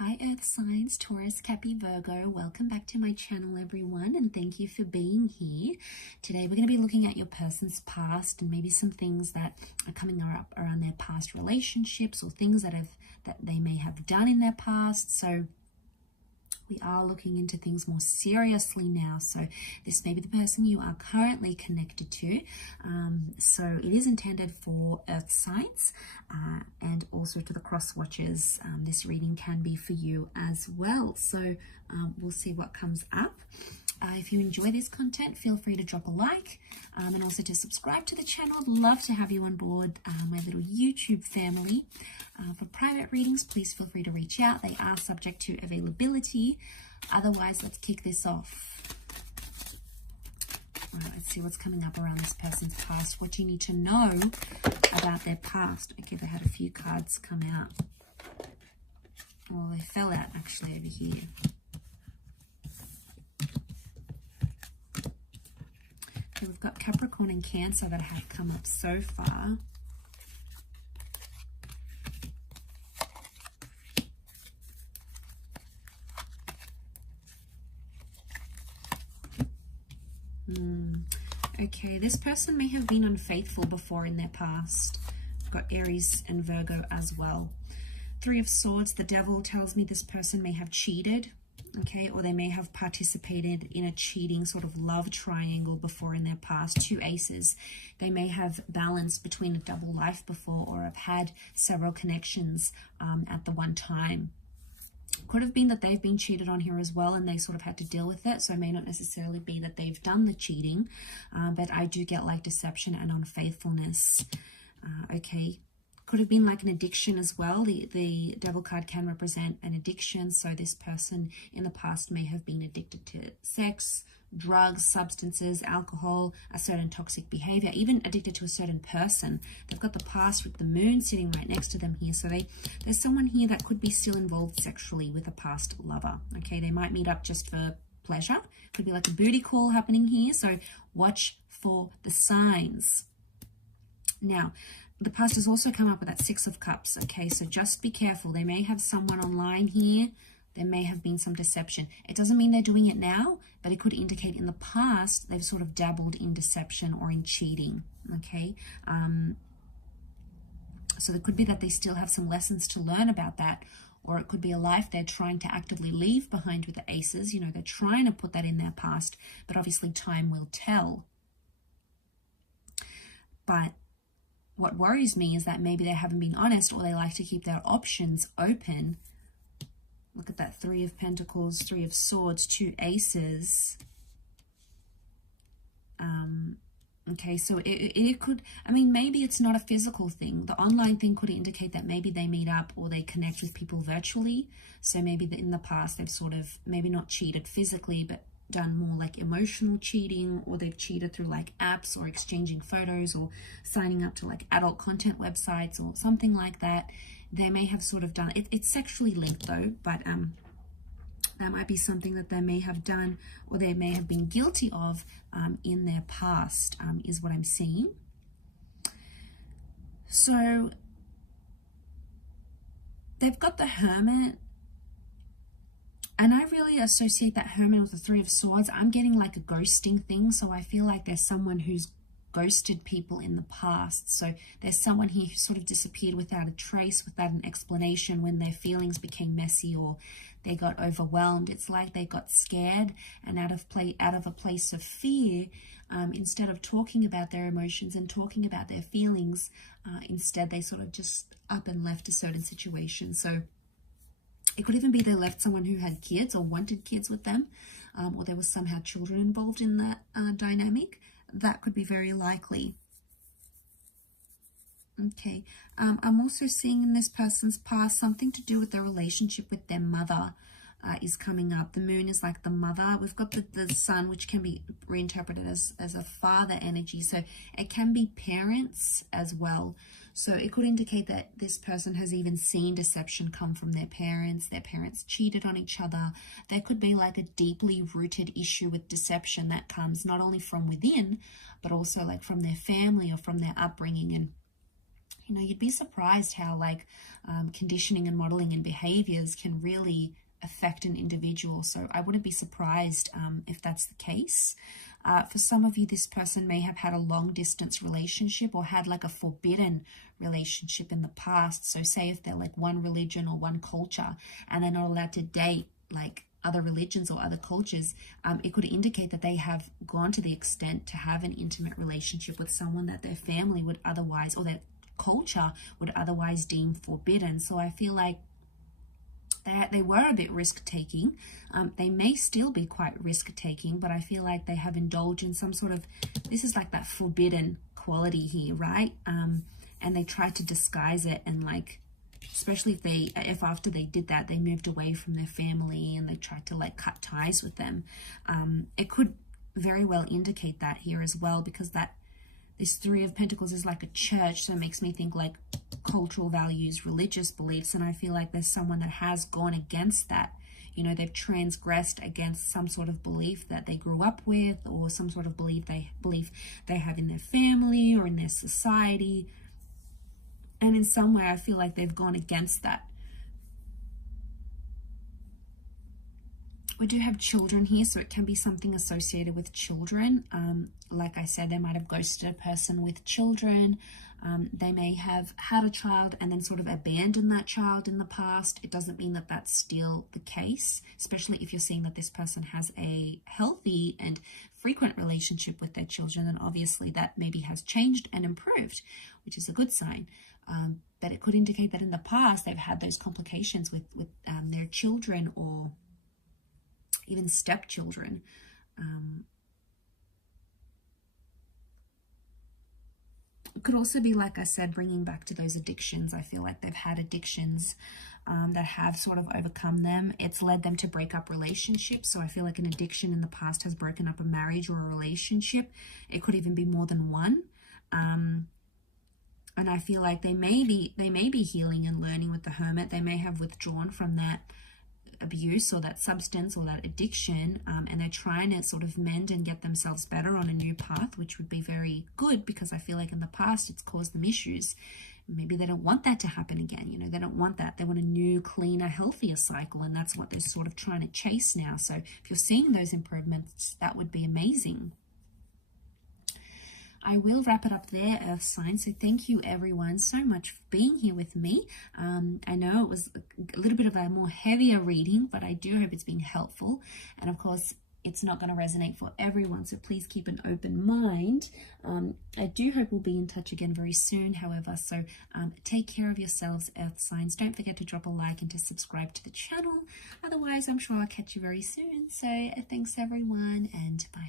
Hi Earth signs, Taurus, Cappy, Virgo. Welcome back to my channel, everyone, and thank you for being here. Today we're going to be looking at your person's past and maybe some things that are coming up around their past relationships or things that they may have done in their past. So we are looking into things more seriously now. So this may be the person you are currently connected to. So it is intended for Earth signs and also to the cross watchers. This reading can be for you as well. So we'll see what comes up. If you enjoy this content, feel free to drop a like and also to subscribe to the channel. I'd love to have you on board my little YouTube family. For private readings, please feel free to reach out. They are subject to availability. Otherwise, let's kick this off. All right, let's see what's coming up around this person's past. What do you need to know about their past? Okay, they had a few cards come out. Well, they fell out actually over here. Okay, we've got Capricorn and Cancer that have come up so far. Okay, this person may have been unfaithful before in their past. We've got Aries and Virgo as well. Three of Swords, the Devil tells me this person may have cheated, okay, or they may have participated in a cheating sort of love triangle before in their past. Two Aces, they may have balanced between a double life before or have had several connections at the one time. Could have been that they've been cheated on here as well and they sort of had to deal with it. So it may not necessarily be that they've done the cheating, but I do get like deception and unfaithfulness. Okay, could have been like an addiction as well. The Devil card can represent an addiction. So this person in the past may have been addicted to sex, drugs, substances, alcohol, a certain toxic behavior, even addicted to a certain person. They've got the past with the moon sitting right next to them here. So there's someone here that could be still involved sexually with a past lover. Okay, they might meet up just for pleasure. Could be like a booty call happening here. So watch for the signs. Now, the past has also come up with that Six of Cups. Okay, so just be careful. They may have someone online here. There may have been some deception. It doesn't mean they're doing it now, but it could indicate in the past they've sort of dabbled in deception or in cheating, okay? So it could be that they still have some lessons to learn about that, or it could be a life they're trying to actively leave behind with the Aces. You know, they're trying to put that in their past, but obviously time will tell. But what worries me is that maybe they haven't been honest, or they like to keep their options open. Look at that, Three of Pentacles, Three of Swords, Two Aces. Okay, so it could, I mean, maybe it's not a physical thing. The online thing could indicate that maybe they meet up or they connect with people virtually. So maybe in the past they've sort of maybe not cheated physically, but done more like emotional cheating, or they've cheated through like apps or exchanging photos or signing up to like adult content websites or something like that. They may have sort of done it. It's sexually linked though, but that might be something that they may have done or they may have been guilty of in their past, is what I'm seeing. So they've got the Hermit, and I really associate that Hermit with the Three of Swords. I'm getting like a ghosting thing, so I feel like there's someone who's ghosted people in the past. So there's someone here who sort of disappeared without a trace, without an explanation when their feelings became messy or they got overwhelmed. It's like they got scared and out of a place of fear, instead of talking about their emotions and talking about their feelings, instead they sort of just up and left a certain situation. So it could even be they left someone who had kids or wanted kids with them, or there was somehow children involved in that dynamic. That could be very likely. Okay, I'm also seeing in this person's past something to do with their relationship with their mother is coming up. The moon is like the mother. We've got the sun, which can be reinterpreted as a father energy. So it can be parents as well. So it could indicate that this person has even seen deception come from their parents. Their parents cheated on each other. There could be like a deeply rooted issue with deception that comes not only from within, but also like from their family or from their upbringing. And You know, you'd be surprised how like conditioning and modeling and behaviors can really affect an individual. So I wouldn't be surprised if that's the case. For some of you, this person may have had a long distance relationship or had like a forbidden relationship in the past. So say if they're like one religion or one culture and they're not allowed to date like other religions or other cultures, it could indicate that they have gone to the extent to have an intimate relationship with someone that their family would otherwise, or their culture would otherwise deem forbidden. So I feel like they were a bit risk-taking. They may still be quite risk-taking, but I feel like they have indulged in some sort of, this is like that forbidden quality here, right? And they tried to disguise it, and like, especially if after they did that, they moved away from their family and they tried to like cut ties with them. It could very well indicate that here as well, because this Three of Pentacles is like a church, so it makes me think like cultural values, religious beliefs, and I feel like there's someone that has gone against that. You know, they've transgressed against some sort of belief that they grew up with, or some sort of belief they have in their family or in their society. And in some way, I feel like they've gone against that. We do have children here, so it can be something associated with children. Like I said, they might have ghosted a person with children. They may have had a child and then sort of abandoned that child in the past. It doesn't mean that that's still the case, especially if you're seeing that this person has a healthy and frequent relationship with their children, then obviously that maybe has changed and improved, which is a good sign. But it could indicate that in the past they've had those complications with their children, or even stepchildren. It could also be, like I said, bringing back to those addictions. I feel like they've had addictions that have sort of overcome them. It's led them to break up relationships. So I feel like an addiction in the past has broken up a marriage or a relationship. It could even be more than one. And I feel like they may be healing and learning with the Hermit. They may have withdrawn from that abuse or that substance or that addiction, and they're trying to sort of mend and get themselves better on a new path, which would be very good, because I feel like in the past it's caused them issues. Maybe they don't want that to happen again. You know, they don't want that. They want a new, cleaner, healthier cycle, and that's what they're sort of trying to chase now. So if you're seeing those improvements, that would be amazing. I will wrap it up there, Earth sign. So thank you everyone so much for being here with me. I know it was a little bit of a more heavier reading, but I do hope it's been helpful. And of course, it's not going to resonate for everyone, so please keep an open mind. I do hope we'll be in touch again very soon, however, so take care of yourselves, Earth signs. Don't forget to drop a like and to subscribe to the channel. Otherwise, I'm sure I'll catch you very soon. So thanks everyone, and bye.